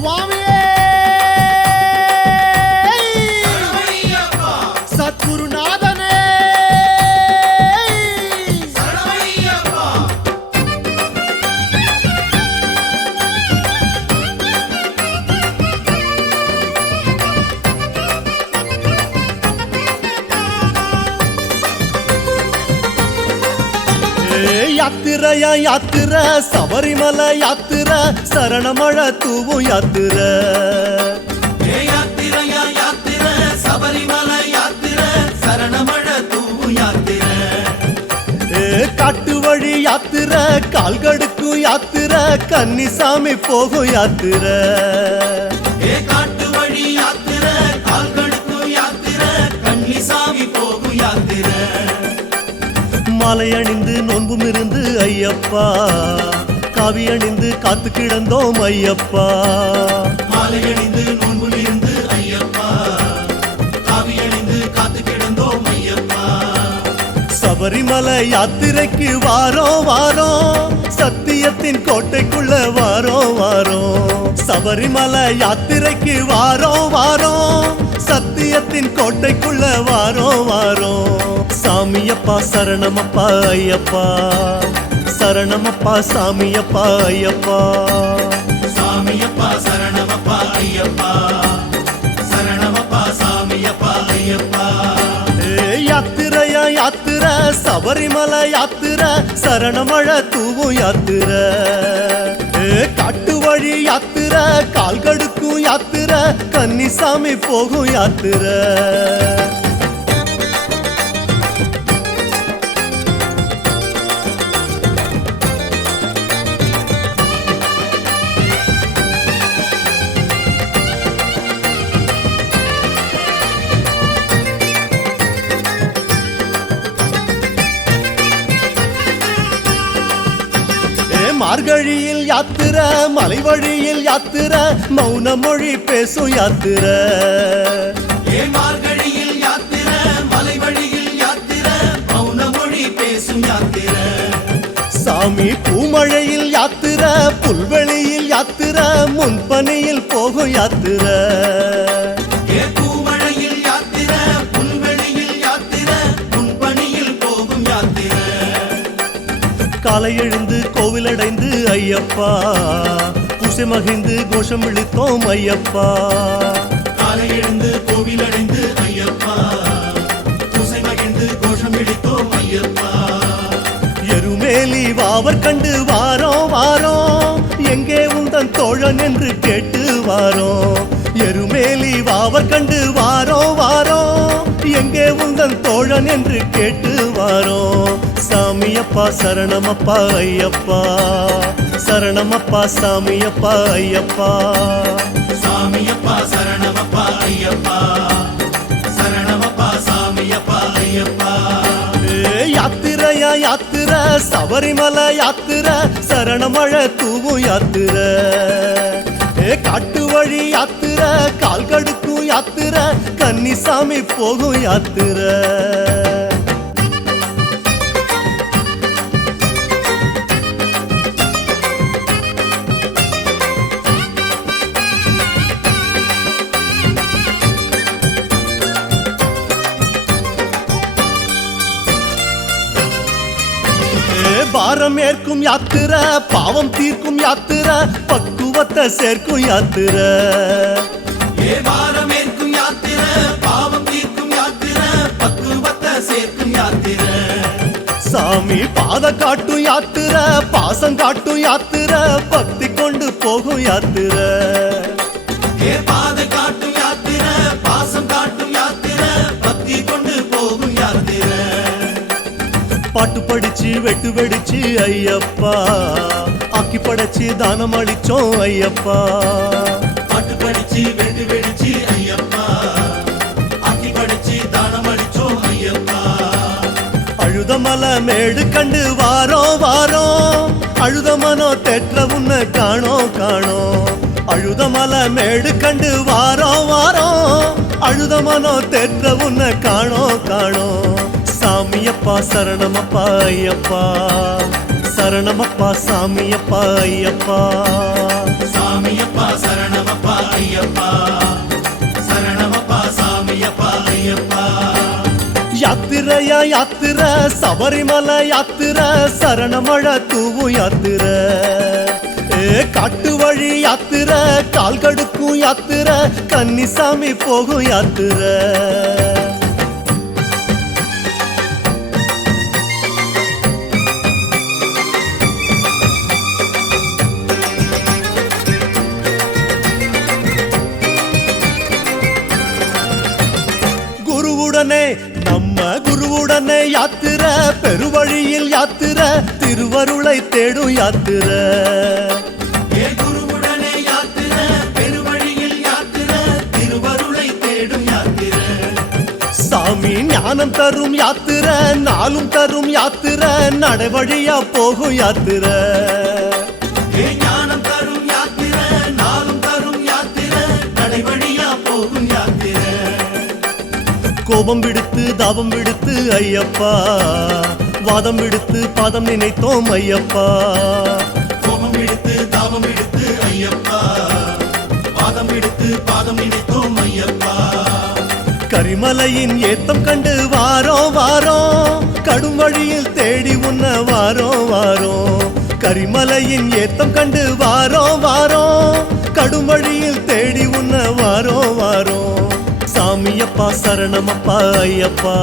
சுவாமியே சத்குருநாதனே யாத்திரையா யாத்திர சபரிமலை யாத்திர சரணமழ தூவும் யாத்திர யாத்திரையா யாத்திர சபரிமலை யாத்திர சரணமழ தூவும் யாத்திர காட்டு வழி யாத்திர கால்கடுக்கும் யாத்திர கன்னிசாமி போகும் யாத்திர காட்டு வழி யாத்திர கால்கடுக்கும் யாத்திர கன்னிசாமி போகும் யாத்திர மாலை அணிந்து நோன்பும் இருந்து ஐயப்பா காவி அணிந்து காத்து கிடந்தோம் ஐயப்பா மாலை அணிந்து நோன்பும் இருந்து ஐயப்பா காவி அணிந்து காத்து கிடந்தோம் ஐயப்பா சபரிமலை யாத்திரைக்கு வாரோம் வாரோம் சத்தியத்தின் கோட்டைக்குள்ள வாரோம் வாரோம் சபரிமலை யாத்திரைக்கு வாரோம் வாரோம் சத்தியத்தின் கோட்டைக்குள்ள வாரோம் வாரோம் சாமியப்பா சரணமப்பா ஐயப்பா சரணமப்பா சாமியப்பா ஐயப்பா சாமியப்பா சரணமப்பா ஐயப்பா சரணமப்பா சாமியப்பா ஐயப்பா யாத்திரையா யாத்திர சபரிமலை யாத்திர சரணமழ தூவும் யாத்திர காட்டு வழி யாத்திர கால்கடுக்கும் யாத்திர கன்னிசாமி போகும் யாத்திர மார்கழியில் யாத்திர மலை வழியில் யாத்திர மௌன மொழி பேசும் யாத்திர மார்கழியில் யாத்திர மலை வழியில் யாத்திர மௌன மொழி பேசும் யாத்திர சாமி பூமழையில் யாத்திர புல்வெளியில் யாத்திர முன்பனியில் போகும் யாத்திர பூமழையில் யாத்திர புல்வெளியில் யாத்திர முன்பனியில் போகும் யாத்திர காலை எழுந்து கோவில் அடைந்து ஐயப்பா பூசை மகிழ்ந்து கோஷம் விழித்தோம் ஐயப்பா காலை எழுந்து கோவில் அடைந்து ஐயப்பா பூசை மகிழ்ந்து கோஷம் விழித்தோம் ஐயப்பா எருமேலி வாவர் கண்டு வாரோம் வாரோம் எங்கே உந்தன் தோழன் என்று கேட்டு வாரோம் எருமேலி வாவர் கண்டு வாரோம் வாரோம் எங்கே உந்தன் தோழன் என்று கேட்டு வாரோம் சாமியப்பா சரணமப்பா ஐயப்பா சரணமப்பா சாமியப்பா ஐயப்பா சாமியப்பா சரணமப்பா ஐயப்பா சரணமப்பா சாமியப்பா ஐயப்பா யாத்திரையா யாத்திர சபரிமலை யாத்திர சரணமழ தூவும் யாத்திர காட்டு வழி யாத்திர கால்கடுக்கும் யாத்திர கன்னிசாமி போகும் யாத்திர பாரம் ஏற்கும் யாத்திர பாவம் தீர்க்கும் யாத்திர பக்குவத்தை சேர்க்கும் யாத்திர பாரம் ஏற்கும் யாத்திர பாவம் தீர்க்கும் யாத்திர பக்குவத்தை சேர்க்கும் யாத்திர சாமி பாத காட்டும் யாத்திர பாசம் காட்டும் யாத்திர பக்தி கொண்டு போகும் யாத்திர பாத காட்டும் யாத்திர பாசம் காட்டும் யாத்திர பக்தி கொண்டு போகும் யாத்திர பாட்டு படிச்சு வெட்டு வெடிச்சு ஐயப்பா ஆக்கி படைச்சு தானம் அளிச்சோம் ஐயப்பா பாட்டு படிச்சு வெட்டு வெடிச்சு ஐயப்பா ஆக்கி படிச்சு தானம் அளிச்சோம் ஐயப்பா அழுதமலை மேடு கண்டு வாரோம் வாரோம் அழுத மனோ தெற்ற உன்னை காணோம் காணோம் அழுதமலை மேடு கண்டு வாரோம் வாரோம் அழுத மனோ தெற்ற உன்னை காணோம் காணோம் சாமியப்பா சரணமப்பா ஐயப்பா சரணமப்பா சாமியப்பா ஐயப்பா சாமியப்பா சரணமப்பா யாத்திர சபரிமலை யாத்திர சரணமழ தூவும் யாத்திர காட்டு வழி யாத்திர கால் கடுக்கும் யாத்திர கன்னிசாமி போகும் யாத்திர நம்ம குருவுடனே யாத்திர பெருவழியில் யாத்திர திருவருளை தேடும் யாத்திர குருவுடனே யாத்திர பெருவழியில் யாத்திர திருவருளை தேடும் யாத்திர சாமி ஞானம் தரும் யாத்திர நாளும் தரும் யாத்திர நடைவழியா போகும் யாத்திர ஞானம் தரும் யாத்திர நாளும் தரும் யாத்திர நடைவழியா போகும் யாத்திர கோபம் விடுத்து தாபம் விடுத்து ஐயப்பா வாதம் விடுத்து பாதம் நினைத்தோம் ஐயப்பா கோபம் விடுத்து தாபம் விடுத்து ஐயப்பா பாதம் விடுத்து பாதம் நினைத்தோம் ஐயப்பா கரிமலையின் ஏத்தம் கண்டு வாரோ வாரோ கடும் வழியில் தேடி உன்ன வாரோ வாரோ கரிமலையின் ஏத்தம் கண்டு வாரோ வாரோ கடும் வழியில் தேடி உன்ன வாரோ வாரோ சாமியப்பா சரணமப்பா ஐயப்பா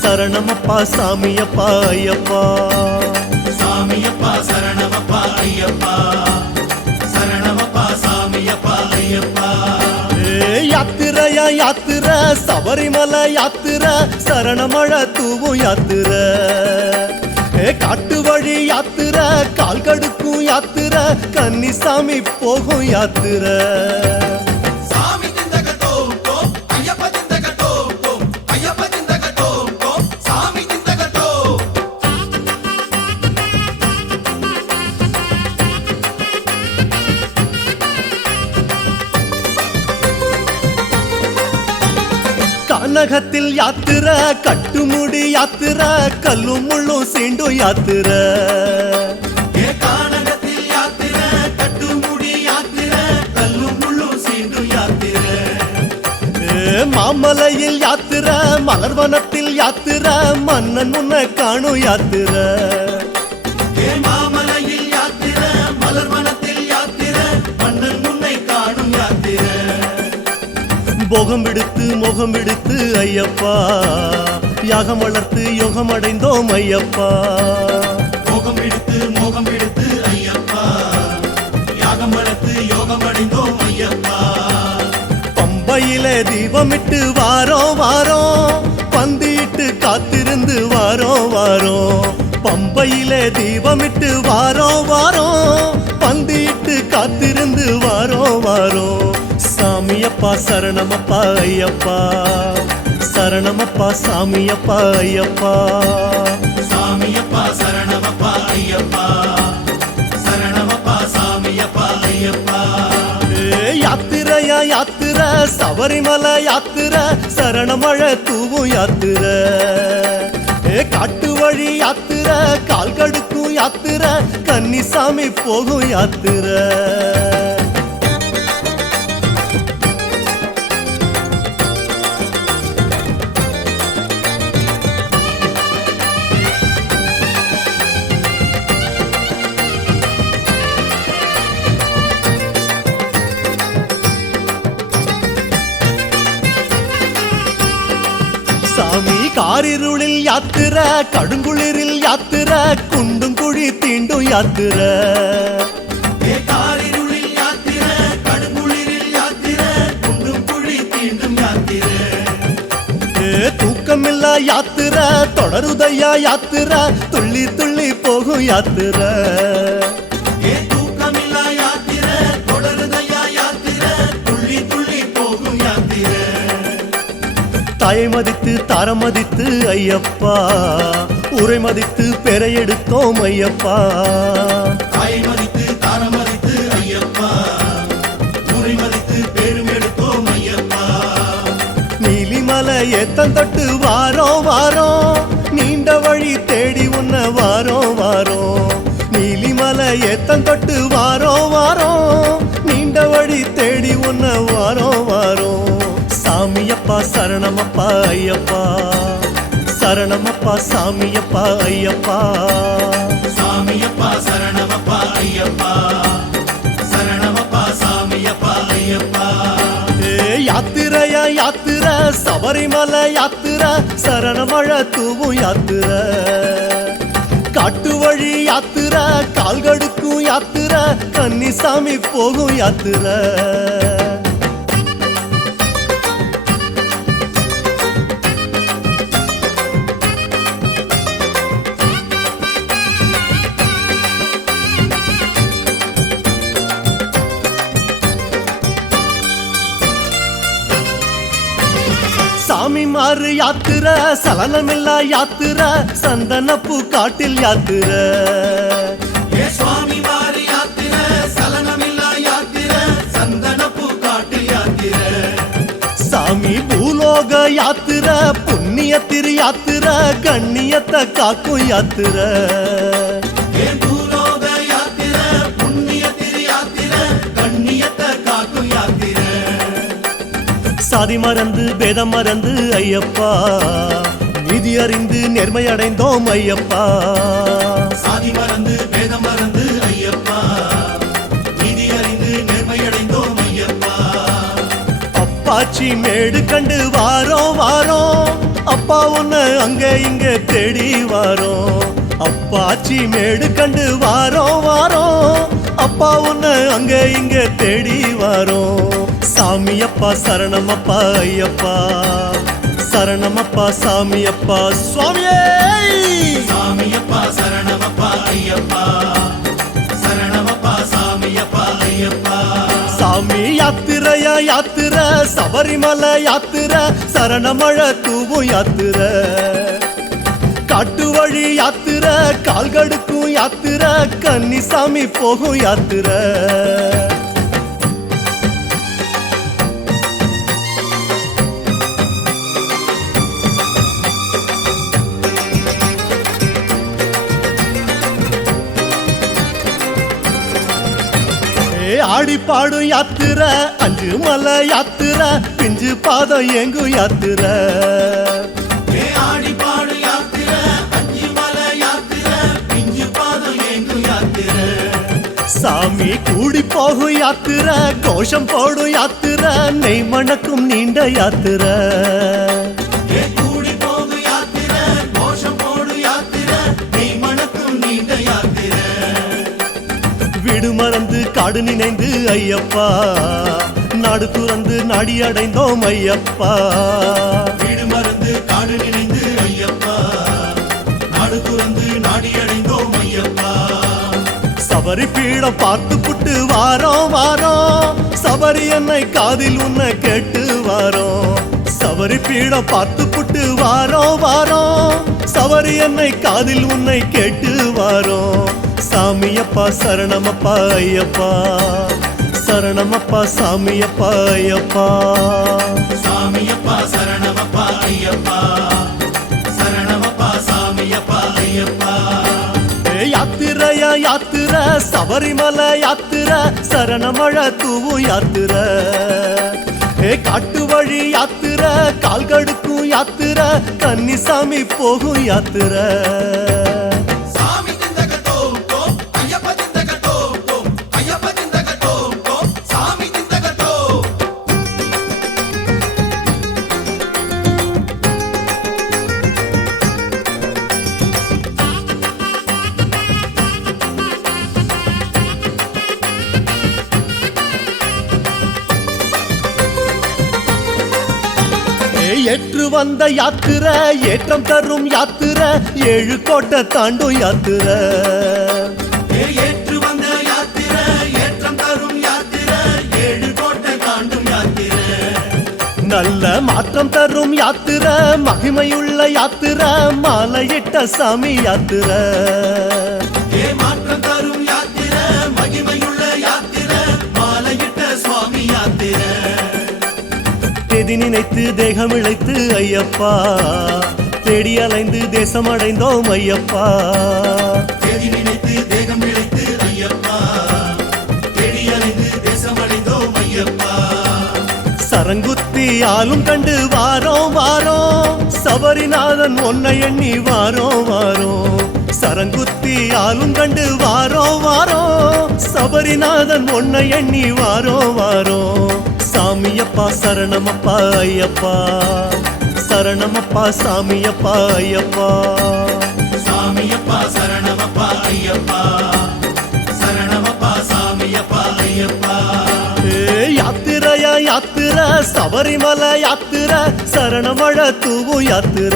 சரணமப்பா சாமியப்பா ஐயப்பா சாமியப்பா சரணமப்பா ஐயப்பா சரணமப்பா சாமியப்பா ஐயப்பா யாத்திரையா யாத்திர சபரிமலை யாத்திர சரணமழ தூவும் யாத்திர காட்டு வழி யாத்திர கால் கடுக்கும் யாத்திர கன்னிசாமி போகும் யாத்திர கனகத்தில் யாத்திர கட்டுமுடி யாத்திர கல்லும் முள்ளும் சீண்டும் யாத்திர கானகத்தில் யாத்திர கட்டுமுடி யாத்திர கல்லும் முள்ளும் சீண்டும் யாத்திர மாமலையில் யாத்திர மலர்வனத்தில் யாத்திர மன்னன் உன்னை காணும் யாத்திர மாமலையில் யாத்திர மலர்வனத்தில் யாத்திர மன்னன் உன்னை காணும் யாத்திர போகம் விடுத்து மோகம் விடுத்து ஐயப்பா யாகம் வளர்த்து யோகம் அடைந்தோம் ஐயப்பா போகம் விடுத்து மோகம் விடுத்து ஐயப்பா யாகம் வளர்த்து யோகம் அடைந்தோம் ஐயப்பா பம்பையிலே தீபமிட்டு வாரோ வாரோ பந்தியிட்டு காத்திருந்து வாரோ வாரோ பம்பையிலே தீபமிட்டு வாரோ வாரோ பந்தியிட்டு காத்திருந்து வாரோ வாரோ சாமியப்பா சரணமப்பா ஐயப்பா சரணமப்பா சாமியப்பா ஐயப்பா சாமியப்பா சரணமப்பா ஐயப்பா சரணமப்பா சாமியப்பா ஐயப்பா யாத்திரையா யாத்திர சபரிமலை யாத்திர சரணமழ தூவும் யாத்திர காட்டு வழி யாத்திர கால் கடுக்கும் யாத்திர கன்னிசாமி போகும் யாத்திர சாமி காரிருளில் யாத்திர கடுங்குளிரில் யாத்திர குண்டும் குழி தீண்டும் யாத்திர காரிருளில் யாத்திர கடுங்குளிரில் யாத்திர குண்டும் குழி தீண்டும் யாத்திர தூக்கமில்லா யாத்திர தொடருதையா யாத்திர துள்ளி துள்ளி போகும் யாத்திர தூக்கமில்லா யாத்திர தொடருதையா யாத்திர துள்ளி துள்ளி போகும் யாத்திர தாயை மதித்து தாரம் மதித்து ஐயப்பா உரை மதித்து பெற எடுத்தோம் ஐயப்பா தாயை மதித்து தாரம் மதித்து ஐயப்பா உரை மதித்து பேரும் எடுத்தோம் ஐயப்பா நீலிமலை ஏத்தந்தொட்டு வாரோ வாரோ நீண்ட வழி தேடி உன்ன வாரோ வாரோ நீலிமலை ஏத்தந்தொட்டு வாரோ வாரோ நீண்ட வழி தேடி உன்ன வாரோ வாரோ சாமியப்பா சரணமப்பா ஐயப்பா சரண சரணமப்பா சாமியப்பா ஐயப்பா சாமியப்பா சரணமப்பா ஐயப்பா சரணமப்பா சாமியப்பா ஐயப்பா யாத்திரையா யாத்திர சபரிமலை யாத்திர சரணமழ தூவும் யாத்திர காட்டு வழி யாத்திர கால்கடுக்கும் யாத்திர கன்னிசாமி போகும் யாத்திர சாமி மாறு யாத்திர சலனமில்லா யாத்திர சந்தனப்பூ காட்டில் யாத்திர ஏ சுவாமி மாறி யாத்திர சலனமில்லா யாத்திர சந்தனப்பூ காட்டில் யாத்திர சாமி பூலோக யாத்திர புண்ணிய திரு யாத்திர கண்ணியத்தை காக்கும் யாத்திர ஏ பூலோக யாத்திர புண்ணிய திரு யாத்திர கண்ணியத்தை காக்கும் யாத்திர சாதி மறந்து பேதம் மறந்து ஐயப்பா நீதி அறிந்து நேர்மை அடைந்தோம் ஐயப்பா சாதி மறந்து பேதம் மறந்து ஐயப்பா நீதி அறிந்து நேர்மை அடைந்தோம் ஐயப்பா அப்பாச்சி மேடு கண்டு வாரோம் வாரோம் அப்பா உன்னை அங்க இங்க தேடி வாரோம் அப்பாச்சி மேடு கண்டு வாரோம் வாரோம் அப்பா உன்னை அங்க இங்க தேடி வாரோம் சாமியப்பா சரணமப்பா ஐயப்பா சரணமப்பா சாமியப்பா சுவாமியே சாமியப்பா சரணமப்பா ஐயப்பா சரணமப்பா சாமியப்பா ஐயப்பா சாமி யாத்திரையா யாத்திர சபரிமலை யாத்திர சரணமழ தூவும் யாத்திர காட்டு வழி யாத்திர கால்கடுக்கும் யாத்திர கன்னிசாமி போகும் யாத்திர ஆடி பாடும் யாத்திர அஞ்சு மலை யாத்திர பிஞ்சு பாதம் எங்கும் யாத்திர ஏ ஆடி பாடு யாத்திர அஞ்சு மலை யாத்திர பிஞ்சு பாதம் எங்கும் யாத்திர சாமி கூடி போகும் யாத்திர கோஷம் போடும் யாத்திர நெய் மணக்கும் நீண்ட யாத்திர ஏ கூடி போகு யாத்திர கோஷம் போடு யாத்திர நெய் மணக்கும் நீண்ட யாத்திர வீடு மறந்து காடு நினைந்து ஐயப்பா நாடு துறந்து நாடி அடைந்தோம் ஐயப்பா வீடு மறந்து காடு நினைந்து ஐயப்பா நாடு துறந்து நாடி அடைந்தோம் ஐயப்பா சபரி பீடம் பார்த்து புட்டு வாரோம் வாரோம் சபரி என்னை காதில் உன்னை கேட்டு வாரோம் சபரி பீடம் பார்த்து புட்டு வாரோம் வாரோம் சபரி என்னை காதில் உன்னை கேட்டு வாரோம் சாமியப்பா சரணமப்பா ஐயப்பா சரணமப்பா சாமியப்பா ஐயப்பா சாமியப்பா சரணமப்பா ஐயப்பா சரணமப்பா சாமியப்பா ஐயப்பா யாத்திரையா யாத்திர சபரிமலை யாத்திர சரணமழ தூவும் யாத்திர காட்டு வழி யாத்திர கால்கடுக்கும் யாத்திர கன்னிசாமி போகும் யாத்திர சாமி திந்தகட்டோ டோம் ஐயப்ப திந்தகட்டோ டோம் ஐயப்ப திந்தகட்டோ டோம் சாமி திந்தகட்டோ ஏற்று வந்த யாத்திர ஏற்றம் தரும் யாத்திர ஏழு கோட்டை தாண்டும் யாத்திர ஏற்று வந்த யாத்திர ஏற்றம் தரும் யாத்திர ஏழு கோட்டை தாண்டும் யாத்திர நல்ல மாற்றம் தரும் யாத்திர மகிமையுள்ள யாத்திர மாலையிட்ட சாமி யாத்திர மாற்றம் தரும் யாத்திர மகிமையுள்ள யாத்திர மாலையிட்ட சுவாமி யாத்திர தேதி நினைத்து தேகம் இழைத்து ஐயப்பா தேடி அலைந்து தேசம் அடைந்தோம் ஐயப்பா தேதி நினைத்து தேகம் இழைத்து ஐயப்பா தேடி அலைந்து தேசம் அடைந்தோம் ஐயப்பா சரங்குத்தி ஆளும் கண்டு வாரோம் வாரோம் சபரிநாதன் உன்னை எண்ணி வாரோ வாரோ சரங்குத்தி ஆளும் கண்டு வாரோ வாரோ சபரிநாதன் உன்னை எண்ணி வாரோ வாரோ சாமியப்பா சரணமப்பா ஐயப்பா சரணமப்பா சாமியப்பா ஐயப்பா சாமியப்பா சரணமப்பா ஐயப்பா சரணமப்பா சாமியப்பா ஐயப்பா யாத்திரையா யாத்திர சபரிமலை யாத்திர சரணமழ தூவும் யாத்திர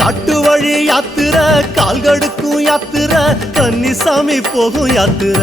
காட்டு வழி யாத்திர கால்கடுக்கும் யாத்திர கன்னிசாமி போகும் யாத்திர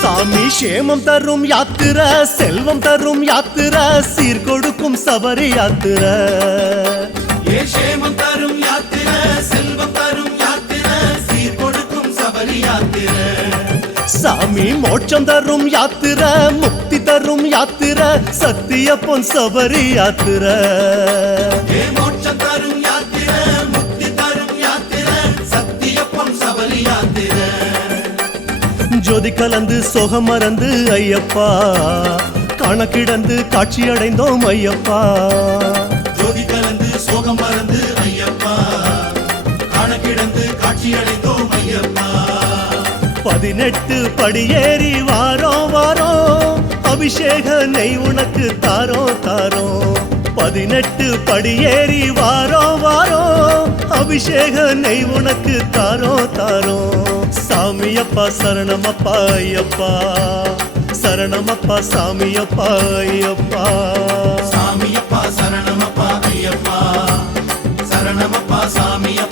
சாமி சேமம் தரும் யாத்திர செல்வம் தரும் யாத்திர சீர் கொடுக்கும் சபரி யாத்திர சேமம் தரும் யாத்திர செல்வம் தரும் யாத்திர சீர் கொடுக்கும் சபரி யாத்திர சாமி மோட்சம் தரும் யாத்திர முக்தி தரும் யாத்திர சத்திய பொன் சபரி யாத்திர மோட்சம் தரும் யாத்திர முக்தி தரும் யாத்திர சத்திய பொன் சபரி யாத்திர ஜோதி கலந்து சொகம் மறந்து ஐயப்பா கணக்கிடந்து காட்சி அடைந்தோம் ஐயப்பா ஜோதி கலந்து சோகம் மறந்து ஐயப்பா கணக்கிடந்து காட்சி அடைந்தோம் ஐயப்பா 18 படியேறி வாரோ வாரோ அபிஷேக நெய் உனக்கு தாரோ தாரோ 18 படியேறி வாரோ வாரோ அபிஷேக நெய் உனக்கு தாரோ தாரோ சாமியப்பா சரணமப்பா ஐயப்பா சரணமப்பா சாமியப்பா ஐயப்பா சாமியப்பா சரணமப்பா ஐயப்பா சரணமப்பா சாமியப்பா